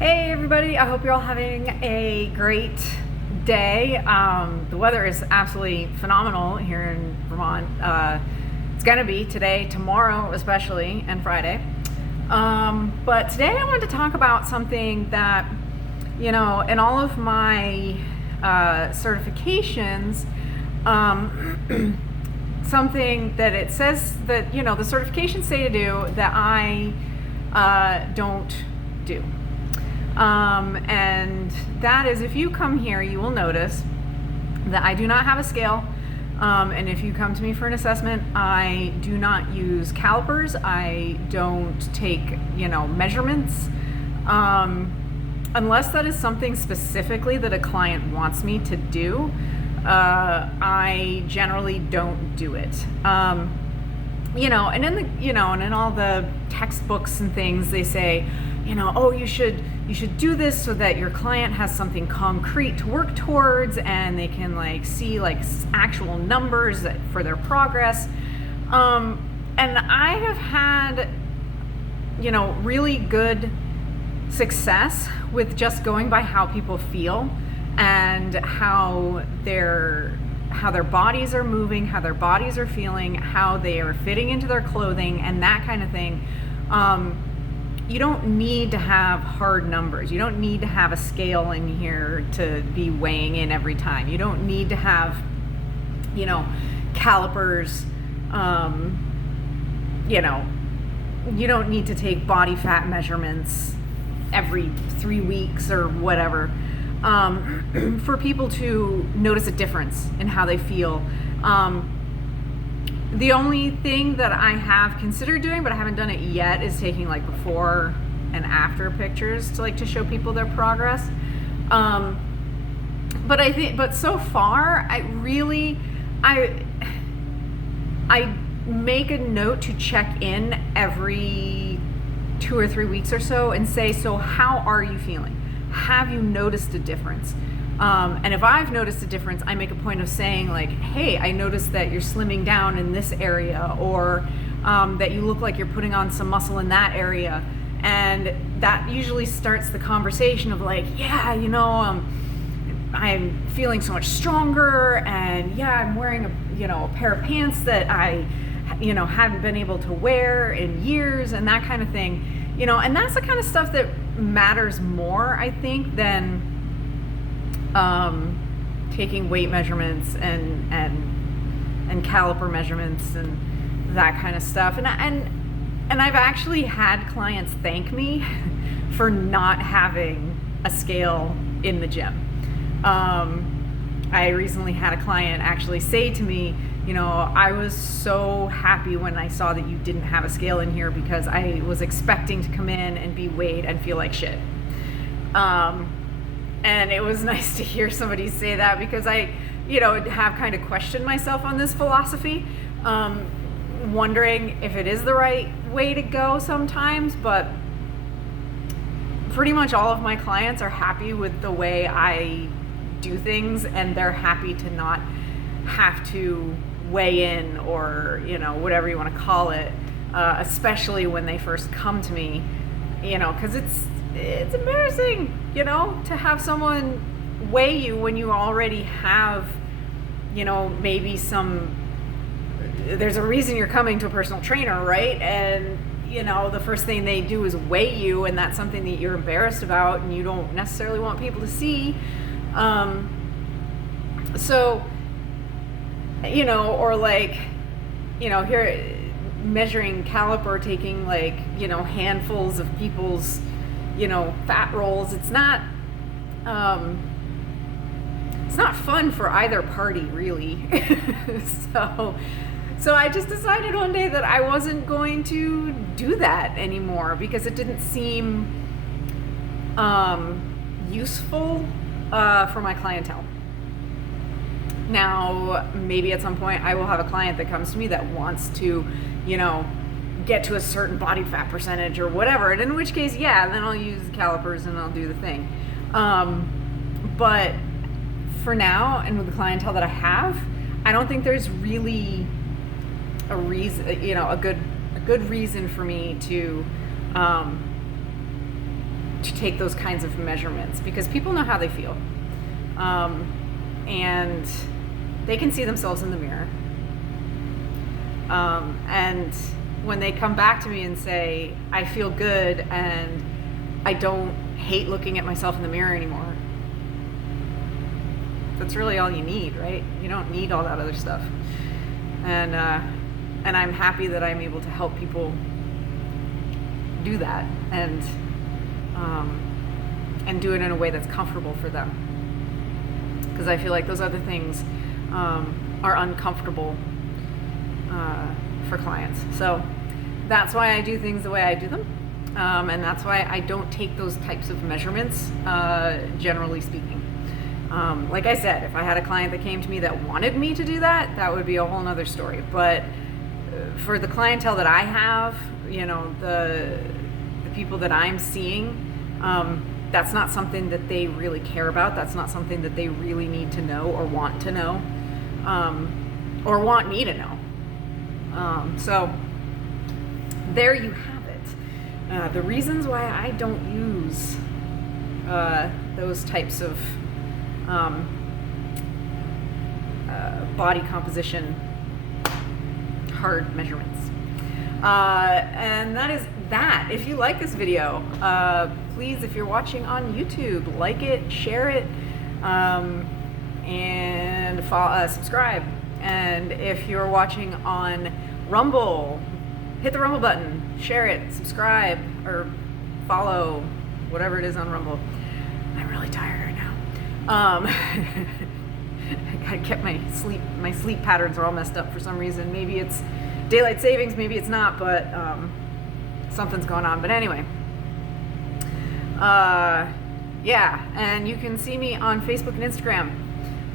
Hey everybody, I hope you're all having a great day. The weather is absolutely phenomenal here in Vermont. It's gonna be today, tomorrow especially, and Friday. But today I wanted to talk about something that, in all of my certifications, something that it says that, the certifications say to do that I don't do. And that is, if you come here, you will notice that I do not have a scale. And if you come to me for an assessment, I do not use calipers. I don't take, measurements. Unless that is something specifically that a client wants me to do, I generally don't do it. And in all the textbooks and things, they say, oh, you should do this so that your client has something concrete to work towards and they can see actual numbers for their progress. And I have had, really good success with just going by how people feel and how their bodies are moving, how their bodies are feeling, how they are fitting into their clothing and that kind of thing. You don't need to have hard numbers. You don't need to have a scale in here to be weighing in every time. You don't need to have, calipers. You don't need to take body fat measurements every 3 weeks or whatever for people to notice a difference in how they feel. The only thing that I have considered doing, but I haven't done it yet, is taking before and after pictures to show people their progress. But so far, I make a note to check in every 2 or 3 weeks or so and say, so how are you feeling? Have you noticed a difference? And if I've noticed a difference, I make a point of saying hey, I noticed that you're slimming down in this area, or that you look like you're putting on some muscle in that area. And that usually starts the conversation of I'm feeling so much stronger, and I'm wearing a pair of pants that I haven't been able to wear in years, and that kind of thing. And that's the kind of stuff that matters more, I think, than taking weight measurements and caliper measurements and that kind of stuff. And I've actually had clients thank me for not having a scale in the gym. I recently had a client actually say to me, I was so happy when I saw that you didn't have a scale in here because I was expecting to come in and be weighed and feel like shit. And it was nice to hear somebody say that, because I, have kind of questioned myself on this philosophy, wondering if it is the right way to go sometimes. But pretty much all of my clients are happy with the way I do things, and they're happy to not have to weigh in or, whatever you want to call it, especially when they first come to me, because it's embarrassing, to have someone weigh you when you already have, maybe there's a reason you're coming to a personal trainer, right? And, the first thing they do is weigh you, and that's something that you're embarrassed about and you don't necessarily want people to see. Here measuring caliper, taking handfuls of people's fat rolls. It's not fun for either party, really. So I just decided one day that I wasn't going to do that anymore, because it didn't seem useful for my clientele. Now, maybe at some point I will have a client that comes to me that wants to, get to a certain body fat percentage or whatever, and in which case, then I'll use calipers and I'll do the thing. But for now, and with the clientele that I have, I don't think there's really a reason, a good reason for me to to take those kinds of measurements, because people know how they feel. And they can see themselves in the mirror. And when they come back to me and say, I feel good and I don't hate looking at myself in the mirror anymore, that's really all you need, right? You don't need all that other stuff. And I'm happy that I'm able to help people do that and do it in a way that's comfortable for them. Because I feel like those other things are uncomfortable for clients. So that's why I do things the way I do them. And that's why I don't take those types of measurements, generally speaking. Like I said, if I had a client that came to me that wanted me to do that, that would be a whole nother story. But for the clientele that I have, you know, the people that I'm seeing, that's not something that they really care about. That's not something that they really need to know or want to know, or want me to know. So there you have it. The reasons why I don't use those types of body composition hard measurements. And that is that. If you like this video, please, if you're watching on YouTube, like it, share it, and subscribe. And if you're watching on Rumble, hit the Rumble button, share it, subscribe, or follow, whatever it is on Rumble. I'm really tired right now. I kept my sleep patterns are all messed up for some reason. Maybe it's daylight savings, maybe it's not, but something's going on. But anyway, yeah, and you can see me on Facebook and Instagram.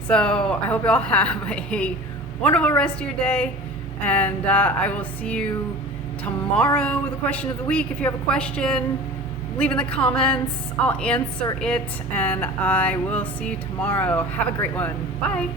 So I hope you all have a wonderful rest of your day, and I will see you tomorrow with a question of the week. If you have a question, leave in the comments. I'll answer it, and I will see you tomorrow. Have a great one. Bye.